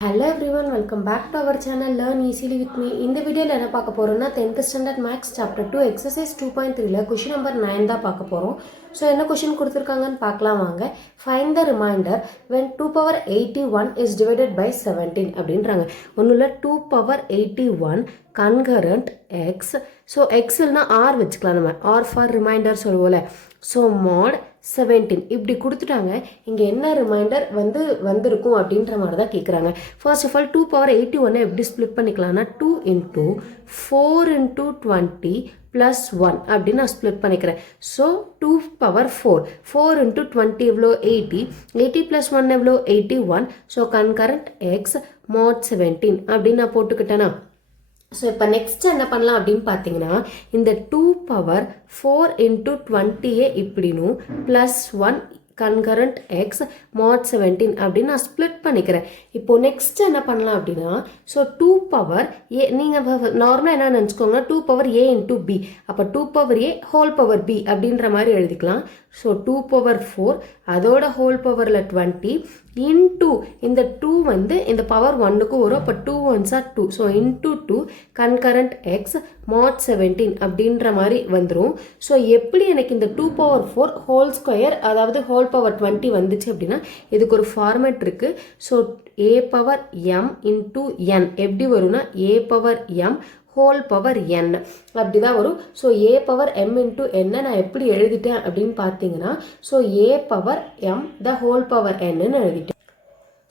Hello everyone, welcome back to our channel Learn Easily with me. இந்த வீடியோல என்ன பார்க்க போறோம்னா 10th standard maths chapter 2 exercise 2.3ல question number 9 தான் பார்க்க போறோம். சோ என்ன question கொடுத்திருக்காங்கன்னு பார்க்கலாம் வாங்க. Find the remainder when 2 power 81 is divided by 17 அப்படின்றாங்க. ஒண்ணுல 2 power 81 concurrent x. So x ல்னா r வெச்சுக்கலாம் நம்ம. r for remainder சொல்லுவோம்ல. So mod 17 இப்படி கொடுத்துட்டாங்க. இங்க என்ன ரிமைண்டர் வந்திருக்கும் அப்படின்ற மாதிரி தான் கேட்குறாங்க. ஃபர்ஸ்ட் ஆஃப் ஆல் 2 பவர் 81 எப்படி ஸ்ப்ளிட் பண்ணிக்கலாம்னா 2 இன்டூ 4 இன்டூ 20 ப்ளஸ் 1 அப்படின்னு நான் ஸ்ப்ளிட் பண்ணிக்கிறேன். ஸோ 2 பவர் 4 இன்டூ 20 எவ்வளோ 80 ப்ளஸ் 1 எவ்வளோ 81. ஸோ கன்கரண்ட் எக்ஸ் மோட் 17 அப்படின்னு நான் போட்டுக்கிட்டேனா. ஸோ இப்போ நெக்ஸ்ட் என்ன பண்ணலாம் அப்படின்னு பார்த்தீங்கன்னா இந்த 2 பவர் 4 இன்டூ 20ஏ இப்படினும் ப்ளஸ் 1 கன்கரண்ட் எக்ஸ் மாட் 17 அப்படின்னு நான் ஸ்ப்ளிட் பண்ணிக்கிறேன். இப்போ நெக்ஸ்ட் என்ன பண்ணலாம் அப்படின்னா ஸோ 2 பவர் ஏ நீங்கள் நார்மலாக என்ன நினச்சிக்கோங்கன்னா 2 பவர் ஏ இன்டூ பி, அப்போ 2 power a whole power B அப்படின்ற மாதிரி எழுதிக்கலாம். ஸோ 2 பவர் 4 அதோட ஹோல் பவரில் 20 இன்டூ இந்த 2 இந்த பவர் 1க்கு வரும். அப்போ 2 1s are 2. So into 2 congruent X mod 17 அப்படின்ற மாதிரி வந்துடும். ஸோ எப்படி எனக்கு இந்த 2 பவர் 4 ஹோல் ஸ்கொயர் அதாவது ஹோல் பவர் 20 வந்துச்சு அப்படின்னா இதுக்கு ஒரு ஃபார்மேட் இருக்குது. So A power M into N எப்படி வரும்னா A power M whole power N அப்படி தான் வரும். So A power M into என்ன நான் எப்படி எழுதிட்டேன் அப்படின்னு பார்த்தீங்கன்னா so A power M the whole power என்னன்னு எழுதிட்டேன்.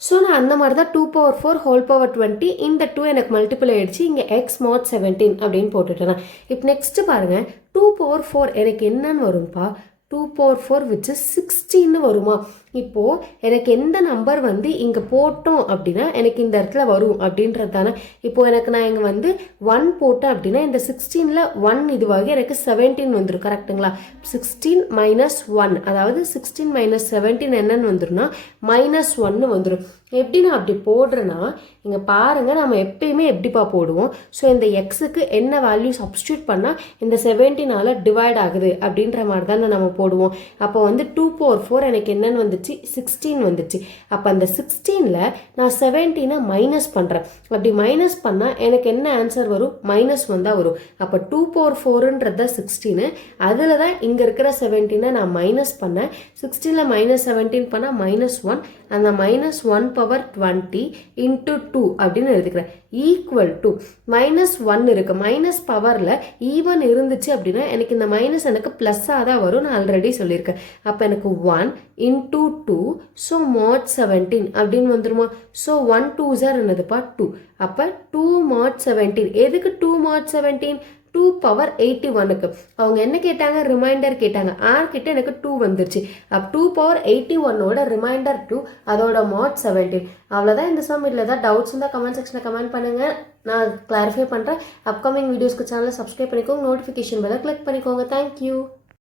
ஸோ நான் அந்த மாதிரி தான் 2 பவர் 4 ஹோல் பவர் 20 இந்த 2 எனக்கு மல்டிபிள் ஆயிடுச்சு. இங்கே எக்ஸ் மாட் 17 அப்படின்னு போட்டுட்டேன். இப்போ நெக்ஸ்ட் பாருங்க 2 பவர் 4 எனக்கு என்னன்னு வரும்பா 2 பவர் 4 which is 16 வருமா. இப்போது எனக்கு எந்த நம்பர் இங்கே போட்டோம் அப்படின்னா எனக்கு இந்த இடத்துல வரும் அப்படின்றது தானே. இப்போது எனக்கு நான் இங்கே 1 போட்டேன் அப்படின்னா இந்த 16ல் 1 இதுவாகி எனக்கு 17 வந்துடும். கரெக்டுங்களா? 16 மைனஸ் 1 அதாவது 16 மைனஸ் 17 என்னன்னு வந்துடும்னா -1 வந்துடும். எப்படி நான் அப்படி போடுறேன்னா இங்கே பாருங்கள் நம்ம எப்பயுமே எப்படிப்பா போடுவோம். ஸோ இந்த எக்ஸுக்கு என்ன வேல்யூ சப்ஸ்டியூட் பண்ணால் இந்த 17ஆல் டிவைட் ஆகுது அப்படின்ற மாதிரி தானே நம்ம போடுவோம். அப்போ 2 பவர் 4 எனக்கு என்னன்னு வந்துச்சு 16 வந்துச்சு. அப்போ அந்த 16ல் நான் 17 மைனஸ் பண்ணுறேன். அப்படி மைனஸ் பண்ணால் எனக்கு என்ன ஆன்சர் வரும் -1 தான் வரும். அப்போ 2 பவர் 4ன்றது தான் 16. அதில் தான் இங்கே இருக்கிற 17 நான் மைனஸ் பண்ணேன். 16ல் மைனஸ் 17 பண்ணால் -1. அந்த -1 பவர் 20 இன்டூ 2 அப்படின்னு எழுதிக்கிறேன். ஈக்குவல் டு -1 இருக்கு. மைனஸ் பவரில் ஈவன் இருந்துச்சு அப்படின்னா எனக்கு இந்த மைனஸ் எனக்கு ப்ளஸ்ஸாக தான் வரும். நான் ஆல்ரெடி சொல்லியிருக்கேன். அப்போ எனக்கு 1 இன்டூ 2 ஸோ மாட் 17 அப்படின்னு வந்துருமா. ஸோ 1 2s என்னதுப்பா 2. அப்போ 2 மாட் 17 எதுக்கு 2 மாட் 17 2 பவர் 81க்கு அவங்க என்ன கேட்டாங்க ரிமைண்டர் கேட்டாங்க. ஆர் கிட்ட எனக்கு 2 வந்துருச்சு. அப்போ 2 பவர் 81ஓட ரிமைண்டர் 2 அதோட மாட் 17. அவ்வளோதான் இந்த சம். இதில் ஏதாவது டவுட்ஸ் இருந்தால் கமெண்ட் செக்ஷனில் கமெண்ட் பண்ணுங்கள், நான் கிளாரிஃபை பண்ணுறேன். அப்கமிங் வீடியோஸ்க்கு சேனலை சப்ஸ்கிரைப் பண்ணிக்கோங்க, நோட்டிஃபிகேஷன் பெல்லை கிளிக் பண்ணிக்கோங்க. தேங்க்யூ.